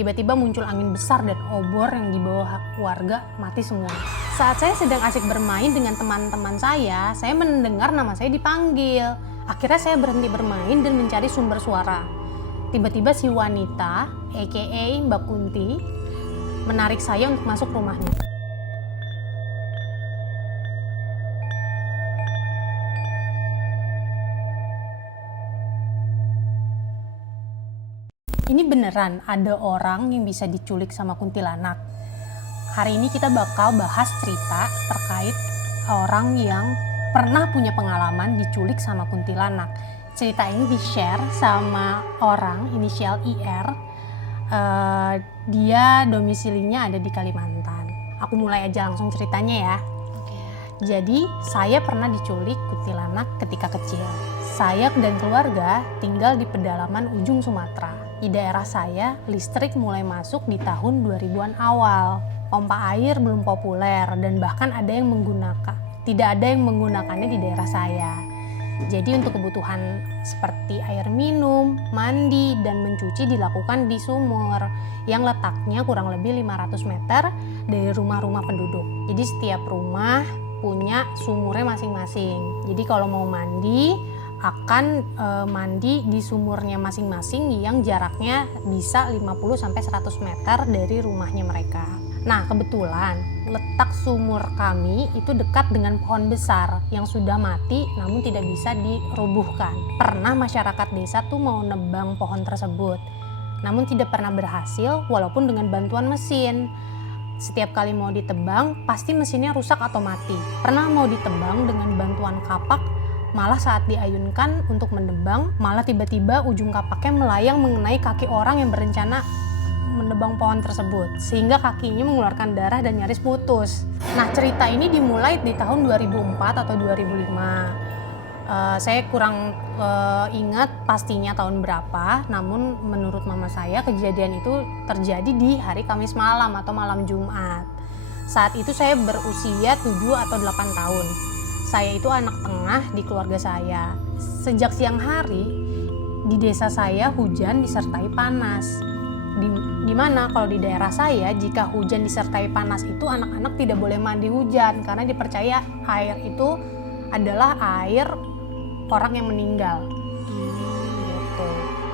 Tiba-tiba muncul angin besar dan obor yang dibawa warga mati semua. Saat saya sedang asik bermain dengan teman-teman saya mendengar nama saya dipanggil. Akhirnya saya berhenti bermain dan mencari sumber suara. Tiba-tiba si wanita, aka Mbak Kunti, menarik saya untuk masuk rumahnya. Ini beneran ada orang yang bisa diculik sama kuntilanak. Hari ini kita bakal bahas cerita terkait orang yang pernah punya pengalaman diculik sama kuntilanak. Cerita ini di-share sama orang inisial IR. Dia domisilinya ada di Kalimantan. Aku mulai aja langsung ceritanya ya. Jadi saya pernah diculik kuntilanak ketika kecil. Saya dan keluarga tinggal di pedalaman ujung Sumatera. Di daerah saya, listrik mulai masuk di tahun 2000-an awal. Pompa air belum populer dan bahkan tidak ada yang menggunakannya di daerah saya. Jadi untuk kebutuhan seperti air minum, mandi, dan mencuci dilakukan di sumur yang letaknya kurang lebih 500 meter dari rumah-rumah penduduk. Jadi setiap rumah punya sumurnya masing-masing. Jadi kalau mau mandi, akan mandi di sumurnya masing-masing yang jaraknya bisa 50-100 meter dari rumahnya mereka. Nah, kebetulan letak sumur kami itu dekat dengan pohon besar yang sudah mati namun tidak bisa dirobohkan. Pernah masyarakat desa tuh mau nebang pohon tersebut, namun tidak pernah berhasil walaupun dengan bantuan mesin. Setiap kali mau ditebang, pasti mesinnya rusak atau mati. Pernah mau ditebang dengan bantuan kapak, malah saat diayunkan untuk menebang, malah tiba-tiba ujung kapaknya melayang mengenai kaki orang yang berencana menebang pohon tersebut, sehingga kakinya mengeluarkan darah dan nyaris putus. Nah, cerita ini dimulai di tahun 2004 atau 2005. Saya kurang ingat pastinya tahun berapa, namun menurut mama saya kejadian itu terjadi di hari Kamis malam atau malam Jumat. Saat itu saya berusia 7 atau 8 tahun. Saya itu anak tengah di keluarga saya. Sejak siang hari, di desa saya hujan disertai panas. Di mana kalau di daerah saya, jika hujan disertai panas itu anak-anak tidak boleh mandi hujan karena dipercaya air itu adalah air orang yang meninggal. Gitu.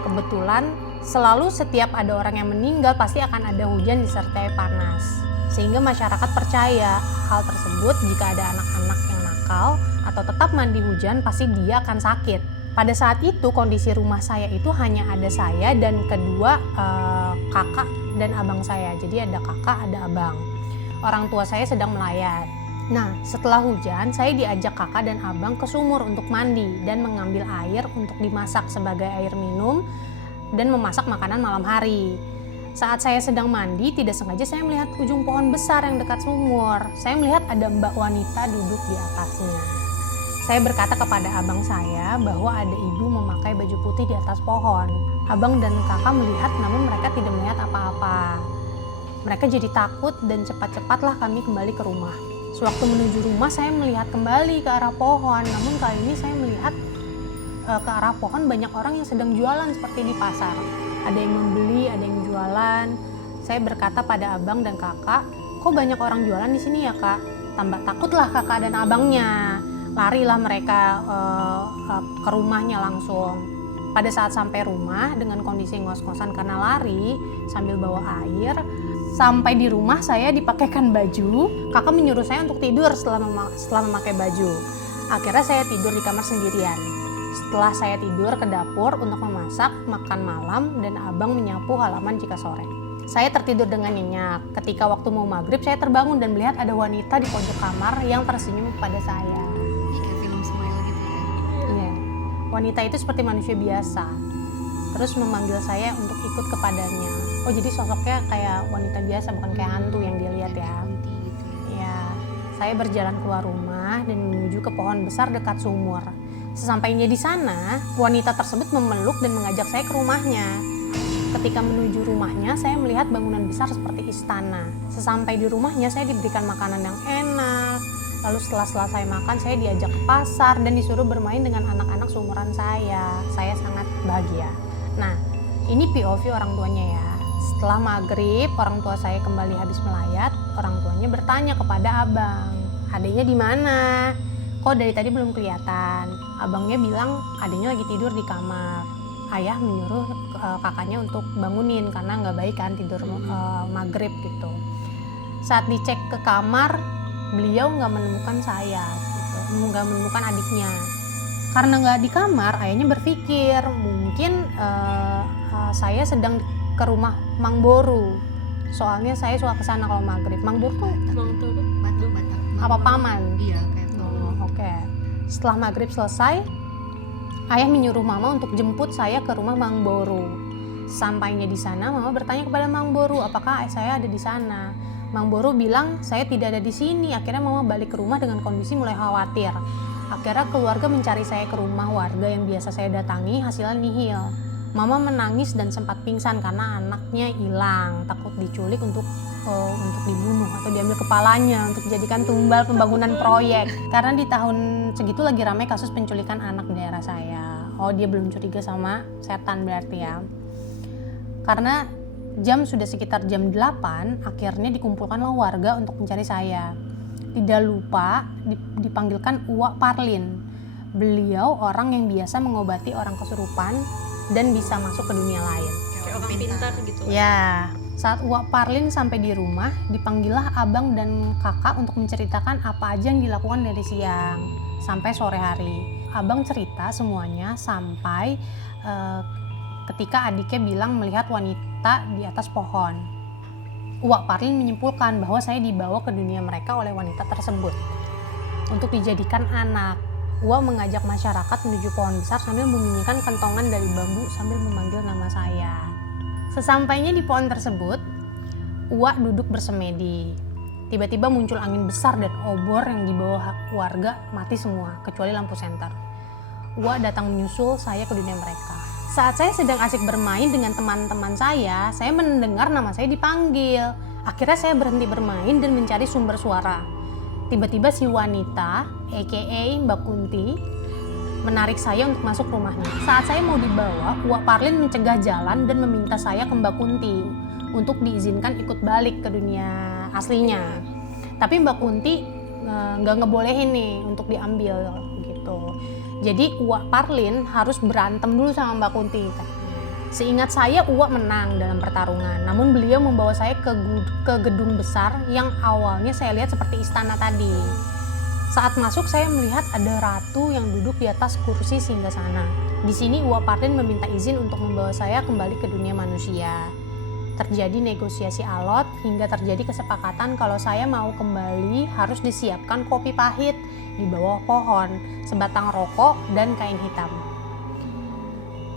Kebetulan selalu setiap ada orang yang meninggal pasti akan ada hujan disertai panas. Sehingga masyarakat percaya hal tersebut jika ada anak-anak yang nakal atau tetap mandi hujan pasti dia akan sakit. Pada saat itu kondisi rumah saya itu hanya ada saya dan kedua kakak dan abang saya. Jadi ada kakak, ada abang. Orang tua saya sedang melayat. Nah, setelah hujan saya diajak kakak dan abang ke sumur untuk mandi dan mengambil air untuk dimasak sebagai air minum dan memasak makanan malam hari. Saat saya sedang mandi, tidak sengaja saya melihat ujung pohon besar yang dekat sumur. Saya melihat ada mbak wanita duduk di atasnya. Saya berkata kepada abang saya bahwa ada ibu memakai baju putih di atas pohon. Abang dan kakak melihat namun mereka tidak melihat apa-apa. Mereka jadi takut dan cepat-cepatlah kami kembali ke rumah. Sewaktu menuju rumah saya melihat kembali ke arah pohon, namun kali ini saya melihat ke arah pohon banyak orang yang sedang jualan seperti di pasar. Ada yang membeli, ada yang jualan. Saya berkata pada abang dan kakak, kok banyak orang jualan di sini ya kak? Tambah takutlah kakak dan abangnya. Larilah mereka ke rumahnya langsung. Pada saat sampai rumah dengan kondisi ngos-ngosan karena lari sambil bawa air, sampai di rumah saya dipakaikan baju. Kakak menyuruh saya untuk tidur setelah memakai baju. Akhirnya saya tidur di kamar sendirian. Setelah saya tidur ke dapur untuk memasak makan malam dan abang menyapu halaman jika sore. Saya tertidur dengan nyenyak. Ketika waktu mau maghrib saya terbangun dan melihat ada wanita di pojok kamar yang tersenyum kepada saya. Kayak film Smile gitu ya? Iya. Wanita itu seperti manusia biasa. Terus memanggil saya untuk ikut kepadanya. Oh jadi sosoknya kayak wanita biasa bukan kayak hantu yang dia lihat ya. Iya. Saya berjalan keluar rumah dan menuju ke pohon besar dekat sumur. Sesampainya di sana, wanita tersebut memeluk dan mengajak saya ke rumahnya. Ketika menuju rumahnya, saya melihat bangunan besar seperti istana. Sesampai di rumahnya, saya diberikan makanan yang enak. Lalu setelah selesai makan, saya diajak ke pasar dan disuruh bermain dengan anak-anak seumuran saya. Saya sangat bahagia. Nah, ini POV orang tuanya ya. Setelah maghrib, orang tua saya kembali habis melayat. Orang tuanya bertanya kepada abang, adiknya di mana? Kok dari tadi belum kelihatan? Abangnya bilang adiknya lagi tidur di kamar. Ayah menyuruh kakaknya untuk bangunin karena nggak baik kan tidur maghrib gitu. Saat dicek ke kamar, beliau nggak menemukan saya, gitu. Nggak menemukan adiknya. Karena nggak di kamar, ayahnya berpikir mungkin saya sedang ke rumah Mang Boru. Soalnya saya suka kesana kalau maghrib. Mang Boru tuh Batak. apa paman? Iya, kayak Oke. Setelah maghrib selesai, ayah menyuruh mama untuk jemput saya ke rumah Mang Boru. Sampainya di sana, mama bertanya kepada Mang Boru, apakah saya ada di sana? Mang Boru bilang saya tidak ada di sini. Akhirnya mama balik ke rumah dengan kondisi mulai khawatir. Akhirnya keluarga mencari saya ke rumah warga yang biasa saya datangi, hasilnya nihil. Mama menangis dan sempat pingsan karena anaknya hilang, takut diculik untuk dibunuh atau diambil kepalanya untuk dijadikan tumbal pembangunan proyek. Karena di tahun segitu lagi ramai kasus penculikan anak di daerah saya. Oh, dia belum curiga sama setan berarti ya. Karena jam sudah sekitar jam 8, akhirnya dikumpulkanlah warga untuk mencari saya. Tidak lupa dipanggilkan Uwak Parlin. Beliau orang yang biasa mengobati orang kesurupan dan bisa masuk ke dunia lain. Kayak orang pintar gitu. Ya, saat Uwak Parlin sampai di rumah, dipanggillah abang dan kakak untuk menceritakan apa aja yang dilakukan dari siang sampai sore hari. Abang cerita semuanya sampai ketika adiknya bilang melihat wanita di atas pohon. Uwak Parlin menyimpulkan bahwa saya dibawa ke dunia mereka oleh wanita tersebut untuk dijadikan anak. Uwak mengajak masyarakat menuju pohon besar sambil membunyikan kentongan dari bambu sambil memanggil nama saya. Sesampainya di pohon tersebut, Uwak duduk bersemedi. Tiba-tiba muncul angin besar dan obor yang dibawa warga mati semua, kecuali lampu senter. Uwak datang menyusul saya ke dunia mereka. Saat saya sedang asik bermain dengan teman-teman saya mendengar nama saya dipanggil. Akhirnya saya berhenti bermain dan mencari sumber suara. Tiba-tiba si wanita, aka Mbak Kunti, menarik saya untuk masuk rumahnya. Saat saya mau dibawa, Uwak Parlin mencegah jalan dan meminta saya ke Mbak Kunti untuk diizinkan ikut balik ke dunia aslinya. Tapi Mbak Kunti nggak ngebolehin nih untuk diambil gitu. Jadi Uwak Parlin harus berantem dulu sama Mbak Kunti. Seingat saya Uwak menang dalam pertarungan, namun beliau membawa saya ke gedung besar yang awalnya saya lihat seperti istana tadi. Saat masuk saya melihat ada ratu yang duduk di atas kursi singgasana. Di sini Uwak Parlin meminta izin untuk membawa saya kembali ke dunia manusia. Terjadi negosiasi alot hingga terjadi kesepakatan kalau saya mau kembali harus disiapkan kopi pahit di bawah pohon, sebatang rokok, dan kain hitam.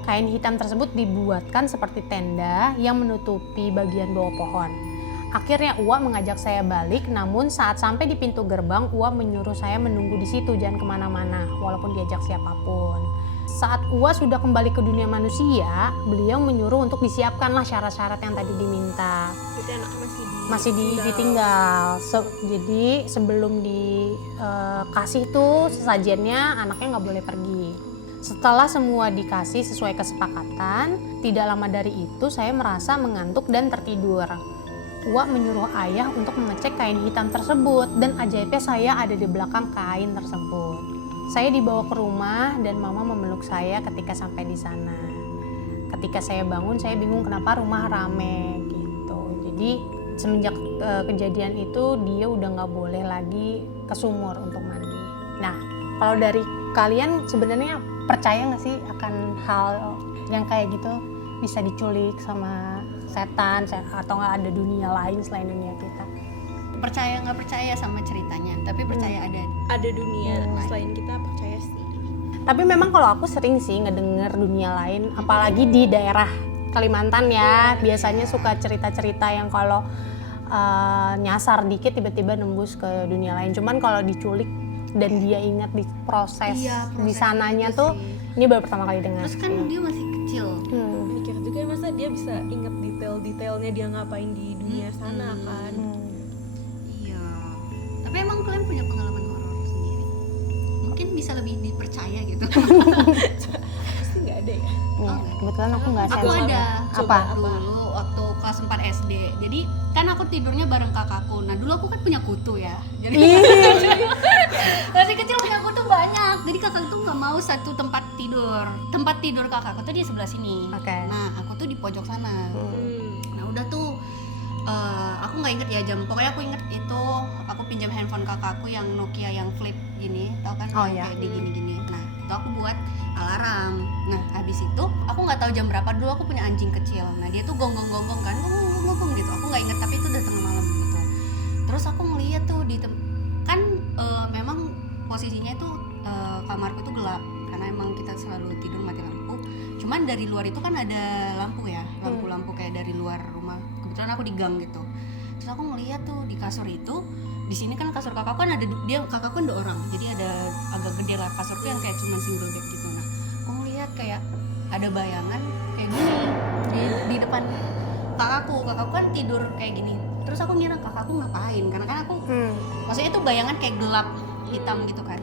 Kain hitam tersebut dibuatkan seperti tenda yang menutupi bagian bawah pohon. Akhirnya Uwak mengajak saya balik, namun saat sampai di pintu gerbang, Uwak menyuruh saya menunggu di situ, jangan kemana-mana, walaupun diajak siapapun. Saat Uwak sudah kembali ke dunia manusia, beliau menyuruh untuk disiapkanlah syarat-syarat yang tadi diminta. Jadi anak Masih ditinggal. Jadi sebelum dikasih tuh sesajennya, anaknya nggak boleh pergi. Setelah semua dikasih sesuai kesepakatan, tidak lama dari itu saya merasa mengantuk dan tertidur. Uwak menyuruh ayah untuk mengecek kain hitam tersebut dan ajaibnya saya ada di belakang kain tersebut. Saya dibawa ke rumah dan mama memeluk saya ketika sampai di sana. Ketika saya bangun, saya bingung kenapa rumah rame gitu. Jadi semenjak kejadian itu dia udah nggak boleh lagi ke sumur untuk mandi. Nah, kalau dari kalian sebenarnya percaya nggak sih akan hal yang kayak gitu, bisa diculik sama setan atau nggak ada dunia lain selain dunia kita? Percaya nggak percaya sama ceritanya, tapi percaya ada dunia selain kita, percaya sih. Tapi memang kalau aku sering sih ngedenger dunia lain, apalagi di daerah Kalimantan ya, biasanya suka cerita-cerita yang kalau nyasar dikit tiba-tiba nembus ke dunia lain. Cuman kalau diculik dan dia ingat di proses di sananya tuh sih. Ini baru pertama kali dengar. Terus kan dia masih kecil. Mikir juga masa dia bisa ingat detail-detailnya dia ngapain di dunia sana kan. Iya. Tapi emang kalian punya pengalaman horor sendiri? Mungkin bisa lebih dipercaya gitu. sih nggak ada ya. Iya, kebetulan aku nggak Aku sensitif. ada. Apa? Dulu waktu kelas 4 SD. Jadi kan aku tidurnya bareng kakakku. Nah dulu aku kan punya kutu ya. Jadi masih kecil punya kutu banyak. Jadi kakak tuh nggak mau satu tempat tidur. Tempat tidur kakakku tuh di sebelah sini. Oke. Nah aku tuh di pojok sana. Hmm. Nah udah tuh aku nggak inget ya jam. Pokoknya aku inget itu aku pinjam handphone kakakku yang Nokia yang flip gini, tau kan? Oh, Yang iya. kayak di gini-gini. Nah itu aku buat alarm. Nah habis itu aku nggak tahu jam berapa, dulu aku punya anjing kecil. Nah dia tuh gonggong-gonggong kan, gonggong gitu. Aku nggak inget tapi itu udah tengah malam gitu. Terus aku ngeliat tuh kan memang posisinya itu kamarku itu gelap karena emang kita selalu tidur mati lampu. Cuman dari luar itu kan ada lampu ya, lampu-lampu kayak dari luar rumah. Kebetulan aku di gang gitu. Terus aku ngeliat tuh di kasur itu, di sini kan kasur kakakku kan ada, dia kakakku kan 2 orang, jadi ada agak gede lah kasurku yang kayak cuma single bed gitu. Nah aku ngeliat kayak ada bayangan kayak gini di depan kakakku kan tidur kayak gini. Terus aku ngira kakakku ngapain, karena kan aku maksudnya itu bayangan kayak gelap hitam gitu kan.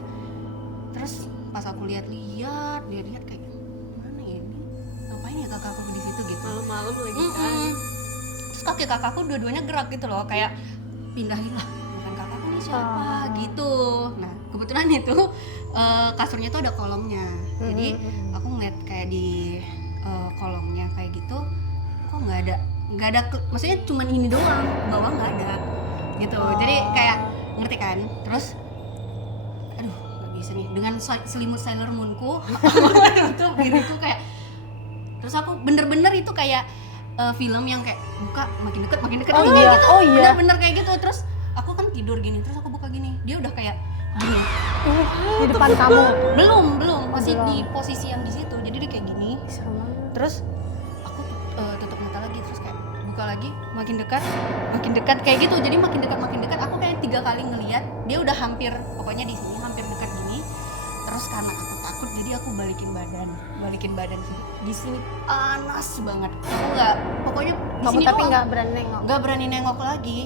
Terus pas aku lihat kayak mana ya ini, ngapain ya kakakku di situ gitu. Malam-malam lagi kan. Terus kaki kakakku dua-duanya gerak gitu loh, kayak pindahin lah, bukan kakakku nih siapa gitu. Nah kebetulan itu kasurnya tuh ada kolongnya, jadi aku ngeliat kayak di kolongnya kayak gitu, kok nggak ada maksudnya cuman ini doang, bawah nggak ada gitu. Jadi kayak ngerti kan. Terus aduh nggak bisa nih dengan selimut Sailor Moonku itu diriku kayak, terus aku bener-bener itu kayak film yang kayak buka makin deket Oh, kayak iya. gitu. Oh, iya. Bener-bener kayak gitu. Terus aku kan tidur gini, terus aku buka gini, dia udah kayak gini. Di depan kamu. Belum masih belum. di posisi yang di situ, jadi dia kayak gini. Serem banget. Terus aku tutup mata lagi, terus kayak buka lagi, makin dekat kayak gitu. Jadi makin dekat. Aku kayak 3 kali ngelihat dia udah hampir, pokoknya di sini hampir dekat gini. Terus karena aku takut, jadi aku balikin badan sini. Di sini panas banget. Aku nggak, pokoknya di Kamu sini tapi doang. nggak berani nengok. Nggak berani nengok lagi.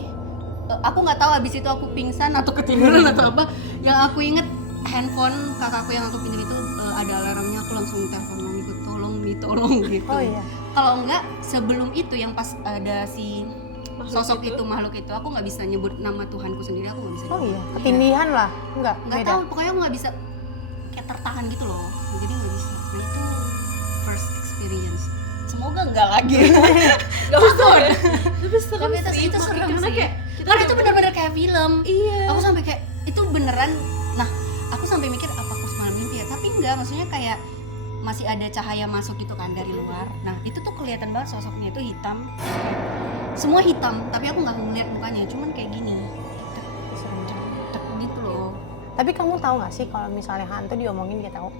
Aku nggak tahu abis itu aku pingsan atau ketiduran atau apa. Yang aku inget handphone kakakku yang aku pinjam itu ada alarmnya. Aku langsung telepon mamiku, ditolong gitu. Oh iya. Kalau enggak sebelum itu yang pas ada si sosok itu makhluk itu, aku nggak bisa nyebut nama Tuhanku sendiri, aku nggak bisa. Oh nyebut. iya. Ketindihan lah. Nggak Nggak beda. tahu, pokoknya aku nggak bisa kayak tertahan gitu loh. Jadi nggak bisa. Nah itu first experience. Semoga enggak lagi. Gak usah ya. Tapi serem Tapi sih. itu serem karena sih. kayak kita Karena udah itu bener-bener kayak film. Iya. Aku sampai kayak itu beneran. Nah, aku sampai mikir apa aku semalam mimpi ya? Tapi enggak, maksudnya kayak masih ada cahaya masuk gitu kan dari luar. Nah, itu tuh kelihatan banget sosoknya itu hitam. Semua hitam, tapi aku nggak ngeliat mukanya, cuman kayak gini. Serem banget. Tek gitu loh. Tapi kamu tahu nggak sih kalau misalnya hantu diomongin dia tahu?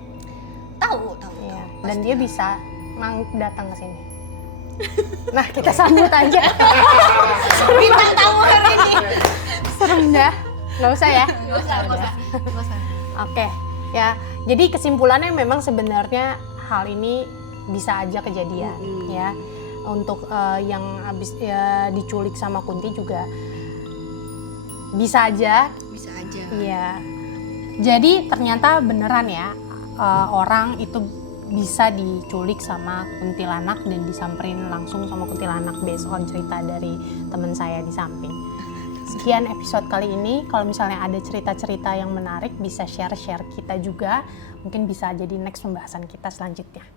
Tahu. Iya. Dan dia bisa datang ke sini. Nah kita sambut aja. bintang tamu hari ini. Serem dah. Nggak usah ya. Nggak usah. Oke. Ya. Jadi kesimpulannya memang sebenarnya hal ini bisa aja kejadian, ya. Untuk yang habis diculik sama Kunti juga bisa aja. Bisa aja. Iya. Jadi ternyata beneran ya, orang itu bisa diculik sama kuntilanak dan disamperin langsung sama kuntilanak based on cerita dari teman saya di samping. Sekian episode kali ini. Kalau misalnya ada cerita-cerita yang menarik bisa share kita juga. Mungkin bisa jadi next pembahasan kita selanjutnya.